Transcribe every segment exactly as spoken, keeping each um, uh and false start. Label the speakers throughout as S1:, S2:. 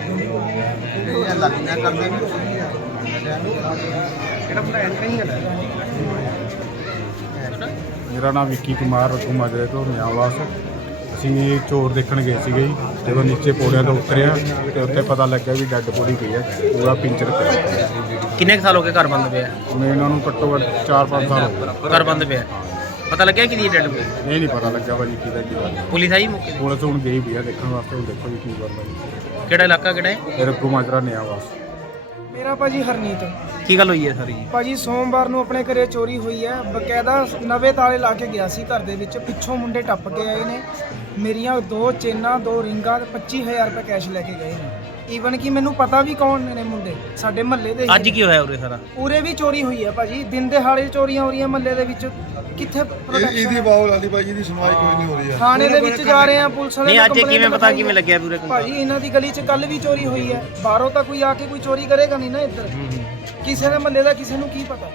S1: मेरा नाम विक्की कुमार रघु माजरे तो मियावास। ਅਸੀਂ ਚੋਰ ਦੇਖਣ ਗਏ ਸੀਗੇ ਜੀ। ਜਦੋਂ ਨੀਚੇ ਪੌੜਿਆਂ ਤੋਂ ਉਤਰਿਆ ਤੇ ਉੱਥੇ ਪਤਾ ਲੱਗਿਆ ਵੀ ਡੈੱਡ ਬੋਡੀ ਪਈ ਹੈ, ਪੂਰਾ ਪਿੰਚਰ ਪਿਆ।
S2: ਕਿੰਨੇ ਸਾਲ ਹੋ ਗਏ ਘਰ ਬੰਦ ਪਿਆ?
S1: ਮੈਂ ਇਹਨਾਂ ਨੂੰ ਘੱਟੋ ਘੱਟ ਚਾਰ ਪੰਜ ਸਾਲ ਹੋ ਗਏ
S2: ਘਰ ਬੰਦ ਪਿਆ। ਪਤਾ ਲੱਗਿਆ ਕਿ ਡੈੱਡ ਬੋਡੀ?
S1: ਇਹ ਨਹੀਂ ਪਤਾ ਲੱਗਿਆ ਭਾਜੀ ਕਿਹਦਾ ਕੀ ਗੱਲ।
S2: ਪੁਲਿਸ ਆਈ ਮੌਕੇ ਤੇ?
S1: ਪੁਲਿਸ ਹੁਣ ਗਈ ਵੀ ਆ ਦੇਖਣ ਵਾਸਤੇ, ਹੁਣ ਦੇਖੋ ਜੀ ਕੀ ਕਰਦਾ ਜੀ।
S2: ਕਿਹੜਾ ਇਲਾਕਾ ਕਿਹੜਾ ਹੈ?
S1: ਇਹ ਰਘੂ ਮਾਜਰਾ ਨਿਆਵਾਸ।
S3: ਮੇਰਾ ਭਾਜੀ ਹਰਨੀਤ।
S2: ਕੀ ਗੱਲ ਹੋਈ ਹੈ ਸਾਰੀ ਜੀ?
S3: ਭਾਜੀ ਸੋਮਵਾਰ ਨੂੰ ਆਪਣੇ ਘਰੇ ਚੋਰੀ ਹੋਈ ਹੈ। ਬਕਾਇਦਾ ਨਵੇਂ ਤਾਲੇ ਲਾ ਕੇ ਗਿਆ ਸੀ ਘਰ ਦੇ ਵਿੱਚ, ਪਿੱਛੋਂ ਮੁੰਡੇ ਟੱਪ ਕੇ ਆਏ ਨੇ। ਮੇਰੀਆਂ ਦੋ ਚੇਨਾਂ, ਦੋ ਰਿੰਗਾਂ ਤੇ ਪੱਚੀ ਹਜ਼ਾਰ ਰੁਪਏ ਕੈਸ਼ ਲੈ ਕੇ ਗਏ ਨੇ। ਈਵਨ ਕਿ ਮੈਨੂੰ ਪਤਾ ਵੀ ਕੌਣ ਨੇ ਮੁੰਡੇ, ਸਾਡੇ ਮਹੱਲੇ ਦੇ।
S2: ਅੱਜ ਕੀ ਹੋਇਆ ਉਰੇ ਸਾਰਾ?
S3: ਉਰੇ ਵੀ ਚੋਰੀ ਹੋਈ ਹੈ ਭਾਜੀ, ਦਿਨ ਦਿਹਾੜੇ ਚੋਰੀਆਂ ਹੋ ਰਹੀਆਂ ਮਹੱਲੇ ਦੇ ਵਿੱਚ। ਕਿੱਥੇ
S4: ਇਹਦੀ ਬਾਉ ਲਾਲੀ ਭਾਜੀ ਦੀ ਸੁਣਵਾਈ ਕੋਈ ਨਹੀਂ ਹੋ ਰਹੀ ਹੈ।
S3: ਥਾਣੇ ਦੇ ਵਿੱਚ ਜਾ ਰਹੇ ਆ, ਪੁਲਿਸ ਵਾਲੇ
S2: ਨਹੀਂ ਅੱਜ ਕਿਵੇਂ ਪਤਾ ਕਿਵੇਂ ਲੱਗਿਆ ਪੂਰੇ?
S3: ਭਾਜੀ ਇਹਨਾਂ ਦੀ ਗਲੀ 'ਚ ਕੱਲ ਵੀ ਚੋਰੀ ਹੋਈ ਹੈ। ਬਾਹਰੋਂ ਤਾਂ ਕੋਈ ਆ ਕੇ ਕੋਈ ਚੋਰੀ ਕਰੇਗਾ ਨਹੀਂ ਨਾ ਇੱਧਰ। ਕਿਸੇ ਦੇ ਮਹੱਲੇ ਦਾ ਕਿਸੇ ਨੂੰ ਕੀ ਪਤਾ।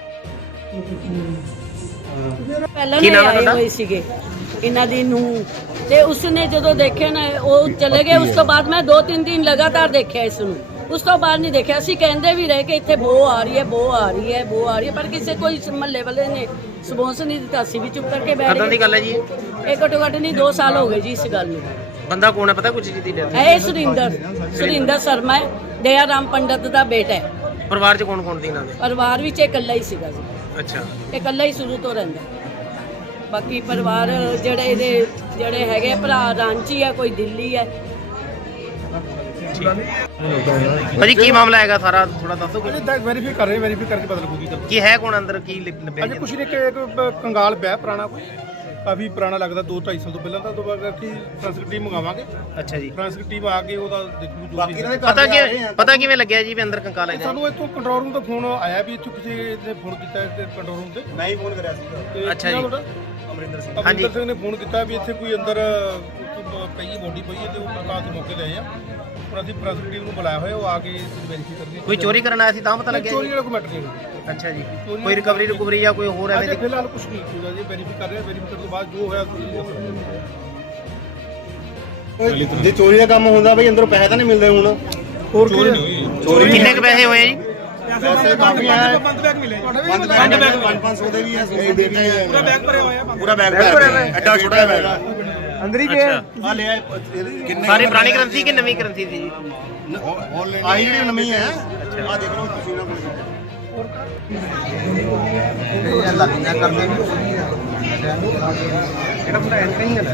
S5: ਪਹਿਲਾਂ ਨਹੀਂ ਆਏ ਹੋਏ ਸੀਗੇ ਇਹਨਾਂ ਦੀ ਨੂੰ, ਤੇ ਉਸਨੇ ਜਦੋਂ ਦੇਖਿਆ ਨਾ ਉਹ ਚਲੇ ਗਏ। ਉਸ ਤੋਂ ਬਾਅਦ ਮੈਂ ਦੋ ਤਿੰਨ ਦਿਨ ਲਗਾਤਾਰ ਦੇਖਿਆ ਇਸ ਨੂੰ, ਉਸ ਤੋਂ ਬਾਅਦ ਨਹੀਂ ਦੇਖਿਆ। ਅਸੀਂ ਕਹਿੰਦੇ ਵੀ ਰਹੇ ਕਿ ਇੱਥੇ ਬੋ ਆ ਰਹੀ ਹੈ, ਬੋ ਆ ਰਹੀ ਹੈ, ਬੋ ਆ ਰਹੀ ਹੈ, ਪਰ ਕਿਸੇ ਕੋਈ ਮਹੱਲੇ ਵਾਲੇ ਨੇ ਸਪੌਂਸ ਨਹੀਂ ਦਿੱਤਾ। ਅਸੀਂ ਵੀ ਚੁੱਪ ਕਰਕੇ ਬੈਠ ਗਏ।
S2: ਕਦੋਂ ਦੀ ਗੱਲ ਹੈ ਜੀ?
S5: ਇਹ ਘੱਟੋ ਘੱਟ ਨਹੀਂ ਦੋ ਸਾਲ ਹੋ ਗਏ ਜੀ ਇਸ ਗੱਲ ਨੂੰ।
S2: ਬੰਦਾ ਕੌਣ ਹੈ ਪਤਾ ਕੁਝ ਜੀ ਦੀ ਡੈਥ?
S5: ਇਹ ਸੁਰਿੰਦਰ ਸੁਰਿੰਦਰ ਸ਼ਰਮਾ ਹੈ, ਦਇਆ ਰਾਮ ਪੰਡਤ ਦਾ ਬੇਟਾ ਹੈ।
S2: ਪਰਿਵਾਰ 'ਚ ਕੌਣ ਕੌਣ ਸੀ ਇਹਨਾਂ ਦੇ?
S5: ਪਰਿਵਾਰ ਵਿੱਚ ਇਹ ਇਕੱਲਾ ਹੀ ਸੀਗਾ ਜੀ।
S2: ਅੱਛਾ,
S5: ਇਹ ਇਕੱਲਾ ਹੀ ਸ਼ੁਰੂ ਤੋਂ ਰਹਿੰਦਾ। ਬਾਕੀ ਪਰਿਵਾਰ ਜਿਹੜੇ ਇਹਦੇ ਜਿਹੜੇ ਹੈਗੇ ਭਰਾ ਰਾਂਚੀ ਆ, ਕੋਈ ਦਿੱਲੀ ਹੈ।
S2: ਭਾਜੀ ਕੀ ਮਾਮਲਾ ਹੈਗਾ ਸਾਰਾ ਥੋੜਾ ਦੱਸੋਗੇ?
S4: ਵੈਰੀਫਾਈ ਕਰ ਰਹੇ, ਵੈਰੀਫਾਈ ਕਰਕੇ ਪਤਾ ਲੱਗੂਗੀ।
S2: ਕੀ ਹੈ ਕੌਣ ਅੰਦਰ, ਕੀ ਲੱਭਿਆ?
S4: ਅਜੇ ਕੁਛ ਨਹੀਂ ਕਿ ਇੱਕ ਕੰਗਾਲ ਵਿਆਹ ਪੁਰਾਣਾ, ਕੋਈ ਕਾਫੀ ਪੁਰਾਣਾ ਲੱਗਦਾ, ਦੋ ਢਾਈ ਸਾਲ ਤੋਂ ਪਹਿਲਾਂ ਦਾ। ਤੋਂ ਬਾਅਦ ਕਿ ਫਰਾਂਸਿਕ ਟੀਮ ਮੰਗਾਵਾਂਗੇ।
S2: ਅੱਛਾ ਜੀ,
S4: ਫਰਾਂਸਿਕ ਟੀਮ ਆ ਕੇ ਉਹਦਾ ਦੇਖੂ ਜੋ ਵੀ ਹੈ।
S2: ਪਤਾ ਕਿ ਪਤਾ ਕਿਵੇਂ ਲੱਗਿਆ ਜੀ ਵੀ ਅੰਦਰ ਕੰਕਾਲ ਹੈਗਾ?
S4: ਸਾਨੂੰ ਇੱਥੋਂ ਕੰਟਰੋਲ ਰੂਮ ਤੋਂ ਫੋਨ ਆਇਆ ਵੀ ਇੱਥੋਂ ਕਿਸੇ ਨੇ ਫੋਨ ਕੀਤਾ ਤੇ ਕੰਟਰੋਲ ਰੂਮ ਤੇ ਮੈਂ ਹੀ ਫੋਨ ਕਰਿਆ ਸੀਗਾ।
S2: ਅੱਛਾ ਜੀ,
S4: ਅਮਰਿੰਦਰ ਸਿੰਘ ਅਮਰਿੰਦਰ ਸਿੰਘ ਨੇ ਫੋਨ ਕੀਤਾ ਵੀ ਇੱਥੇ ਕੋਈ ਅੰਦਰ ਪਈ ਬੋਡੀ ਪਈ ਹੈ ਤੇ ਉਹ ਪ੍ਰਕਾਸ਼ ਦੇ ਮੌਕੇ ਤੇ ਆਏ ਆ। ਪਰ ਅਸੀਂ ਫਰਾਂਸਿਕ ਟੀਮ ਨੂੰ ਬੁਲਾਇਆ ਹੋਇਆ, ਉਹ ਆ ਕੇ ਵੈਰੀਫਾਈ ਕਰਨਗੇ।
S2: ਕੋਈ ਚੋਰੀ ਕਰਨ ਆਇਆ ਸੀ ਤਾਂ ਪਤਾ ਲੱਗਿਆ?
S4: ਚੋਰੀ ਵਾਲਾ ਕੋਈ ਮੈਟਰ ਨਹੀਂ।
S2: ਅੱਛਾ ਜੀ, ਕੋਈ ਰਿਕਵਰੀ ਰਿਕਵਰੀ ਜਾਂ ਕੋਈ ਹੋਰ ਐਵੇਂ ਦੀ?
S4: ਫਿਲਹਾਲ ਕੁਝ ਨਹੀਂ ਹੋਇਆ ਜੀ, ਵੈਰੀਫਾਈ ਕਰ ਰਹੇ ਆ। ਵੈਰੀਫਾਈ ਕਰਨ ਤੋਂ ਬਾਅਦ ਜੋ ਹੋਇਆ
S6: ਜੇ ਚੋਰੀ ਦਾ ਕੰਮ ਹੁੰਦਾ ਬਈ ਅੰਦਰੋਂ ਪੈਸੇ ਤਾਂ ਨਹੀਂ ਮਿਲਦੇ ਹੁਣ।
S4: ਹੋਰ ਚੋਰੀ ਨਹੀਂ ਹੋਈ।
S2: ਚੋਰੀ ਕਿੰਨੇ ਕੁ ਪੈਸੇ ਹੋਏ ਜੀ?
S4: ਪੈਸੇ ਕਾਫੀ ਆਏ।
S3: ਬੰਦ ਬੈਗ ਮਿਲੇ,
S4: ਬੰਦ ਬੈਗ ਪੰਜ ਪੰਜ ਸੌ ਦੇ ਵੀ ਆ, ਸੌ ਦੇ ਵੀ ਆ। ਪੂਰਾ ਬੈਗ ਭਰਿਆ ਹੋਇਆ, ਪੂਰਾ ਬੈਗ ਭਰਿਆ ਹੋਇਆ। ਐਡਾ ਛੋਟਾ ਜਿਹਾ ਬੈਗ ਆ।
S3: ਅੰਦਰ ਹੀ ਗਿਆ।
S4: ਆ ਲੈ ਆਏ ਕਿੰਨੇ
S2: ਸਾਰੀ ਪੁਰਾਣੀ ਕਰੰਸੀ ਕਿ ਨਵੀਂ ਕਰੰਸੀ ਸੀ ਜੀ?
S4: ਆਹੀ ਜਿਹੜੀ ਨਵੀਂ ਹੈ। ਆ ਦੇਖ ਲਓ ਤੁਸੀਂ ਨਾ
S6: ਇਹ ਲਾਲੀਆਂ ਕਰਦੇ ਨੇ।
S4: ਜਿਹੜਾ ਪੂਰਾ ਐਂਟਰਿੰਗ ਹੈ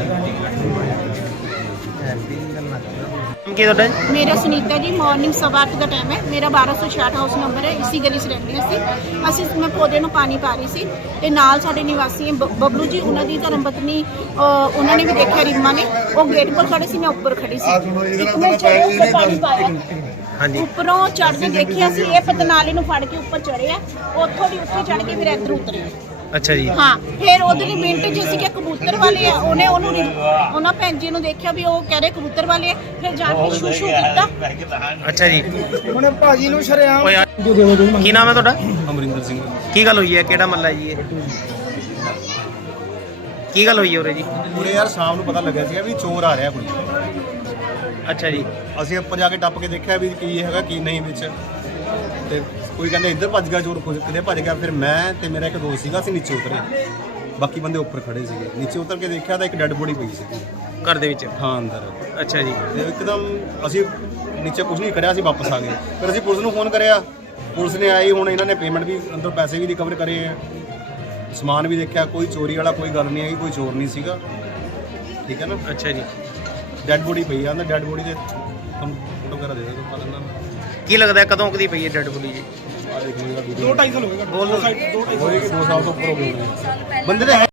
S2: ਕੀ ਤੁਹਾਡਾ?
S7: मेरा सुनीता जी, मॉर्निंग सवा अठ का टाइम है। मेरा बारह सौ छियाठ हाउस नंबर है, इसी गली च रहंदे ਅਸੀਂ ਅਸੀਂ ਮੈਂ ਪੌਦੇ ਨੂੰ ਪਾਣੀ ਪਾ ਰਹੀ ਸੀ ਤੇ ਨਾਲ ਸਾਡੇ ਨਿਵਾਸੀ ਬ- ਬਬਲੂ ਜੀ, ਉਹਨਾਂ ਦੀ ਧਰਮ ਪਤਨੀ, ਅਹ, ਉਹਨਾਂ ਨੇ ਵੀ ਦੇਖਿਆ ਰੀਮਾ ਨੇ। ਉਹ ਗੇਟ ਕੋਲ ਖੜੇ ਸੀ, ਮੈਂ ਉੱਪਰ ਖੜੀ ਸੀ। ਇੱਕ ਮੈਂ ਚੜੇ ਉੱਪਰ ਪਾਣੀ ਪਾਇਆ,
S2: ਹਾਂਜੀ,
S7: ਉੱਪਰੋਂ ਚੜ ਕੇ ਦੇਖਿਆ ਸੀ ਇਹ ਪਤਨਾਲੇ ਨੂੰ ਫੜ ਕੇ ਉੱਪਰ ਚੜੇ ਆ। ਉੱਥੋਂ ਦੀ ਉੱਥੇ ਚੜ ਕੇ ਫਿਰ ਇੱਧਰ ਉਤਰੇ।
S2: ਅੱਛਾ ਜੀ,
S7: ਹਾਂ, ਫਿਰ ਉਹਦੇ ਲਈ ਮਿੰਟ ਚ ਅਸੀਂ ਕਿ ਕਬੂਤਰ ਵਾਲੇ ਆ। ਉਹਨੇ ਉਹਨੂੰ ਨੀ- ਉਹਨਾਂ ਭੈਣ ਜੀ ਨੂੰ ਦੇਖਿਆ ਵੀ ਉਹ ਕਹਿ ਰਹੇ ਕਬੂਤਰ ਵਾਲੇ ਆ। ਫਿਰ ਜਾਣ ਕੇ ਸ਼ੂ ਸ਼ੂ ਕੀਤਾ।
S2: ਅੱਛਾ ਜੀ।
S3: ਉਹਨੇ ਭਾਜੀ ਨੂੰ ਸ਼ਰਿਆਮ।
S2: ਓ ਯਾਰ, ਕੀ ਨਾਮ ਹੈ ਤੁਹਾਡਾ?
S4: ਅਮਰਿੰਦਰ ਸਿੰਘ।
S2: ਕੀ ਗੱਲ ਹੋਈ ਹੈ? ਕਿਹੜਾ ਮਹੱਲਾ ਜੀ ਇਹ? ਕੀ ਗੱਲ ਹੋਈ ਹੈ ਉਰੇ ਜੀ?
S6: ਪੂਰੇ ਯਾਰ ਸ਼ਾਮ ਨੂੰ ਪਤਾ ਲੱਗਿਆ ਸੀਗਾ ਵੀ ਚੋਰ ਆ ਰਿਹਾ ਕੋਈ।
S2: ਅੱਛਾ ਜੀ,
S6: ਅਸੀਂ ਉੱਪਰ ਜਾ ਕੇ ਟੱਪ ਕੇ ਦੇਖਿਆ ਵੀ ਕੀ ਹੈਗਾ ਕੀ ਨਹੀਂ ਵਿੱਚ। ਤੇ ਕੋਈ ਕਹਿੰਦੇ ਇੱਧਰ ਭੱਜ ਗਿਆ ਚੋਰ, ਕਿਤੇ ਭੱਜ ਗਿਆ। ਫਿਰ ਮੈਂ ਤੇ ਮੇਰਾ ਇੱਕ ਦੋਸਤ ਸੀਗਾ, ਅਸੀਂ ਨੀਚੇ ਉਤਰੇ, ਬਾਕੀ ਬੰਦੇ ਉੱਪਰ ਖੜੇ ਸੀਗੇ। ਨੀਚੇ ਉਤਰ ਕੇ ਦੇਖਿਆ ਤਾਂ ਇੱਕ ਡੈੱਡ ਬੋਡੀ ਪਈ ਸੀ
S2: ਘਰ ਦੇ ਵਿੱਚ?
S6: ਹਾਂ ਅੰਦਰ।
S2: ਅੱਛਾ ਜੀ,
S6: ਤੇ ਇੱਕਦਮ ਅਸੀਂ ਨੀਚੇ ਕੁਝ ਨਹੀਂ ਕਰਿਆ, ਅਸੀਂ ਵਾਪਸ ਆ ਗਏ। ਫਿਰ ਅਸੀਂ ਪੁਲਿਸ ਨੂੰ ਫੋਨ ਕਰਿਆ, ਪੁਲਿਸ ਨੇ ਆਈ। ਹੁਣ ਇਹਨਾਂ ਨੇ ਪੇਮੈਂਟ ਵੀ ਅੰਦਰ ਪੈਸੇ ਵੀ ਰਿਕਵਰ ਕਰੇ ਆ, ਸਮਾਨ ਵੀ ਦੇਖਿਆ। ਕੋਈ ਚੋਰੀ ਵਾਲਾ ਕੋਈ ਗੱਲ ਨਹੀਂ ਹੈਗੀ, ਕੋਈ ਚੋਰ ਨਹੀਂ ਸੀਗਾ। ਠੀਕ ਹੈ ਨਾ?
S2: ਅੱਛਾ ਜੀ।
S6: ਡੈੱਡ ਬੋਡੀ ਪਈ ਆ ਅੰਦਰ। ਡੈੱਡ ਬੋਡੀ ਦੇ ਤੁਹਾਨੂੰ ਫੋਟੋ ਵਗੈਰਾ ਦੇ ਦਿਓ ਪਤਾ ਲੈਣਾ।
S2: ਕੀ ਲੱਗਦਾ ਕਦੋਂ ਕਦੀ ਪਈ ਹੈ ਡੈਡ ਬੋਡੀ ਜੀ?
S4: ਦੋ ਢਾਈ ਸਾਲ ਹੋ ਗਏ।
S6: ਹੋਏਗੀ ਦੋ ਸਾਲ ਤੋਂ ਉੱਪਰ ਹੋ ਗਏ ਬੰਦੇ ਦੇ।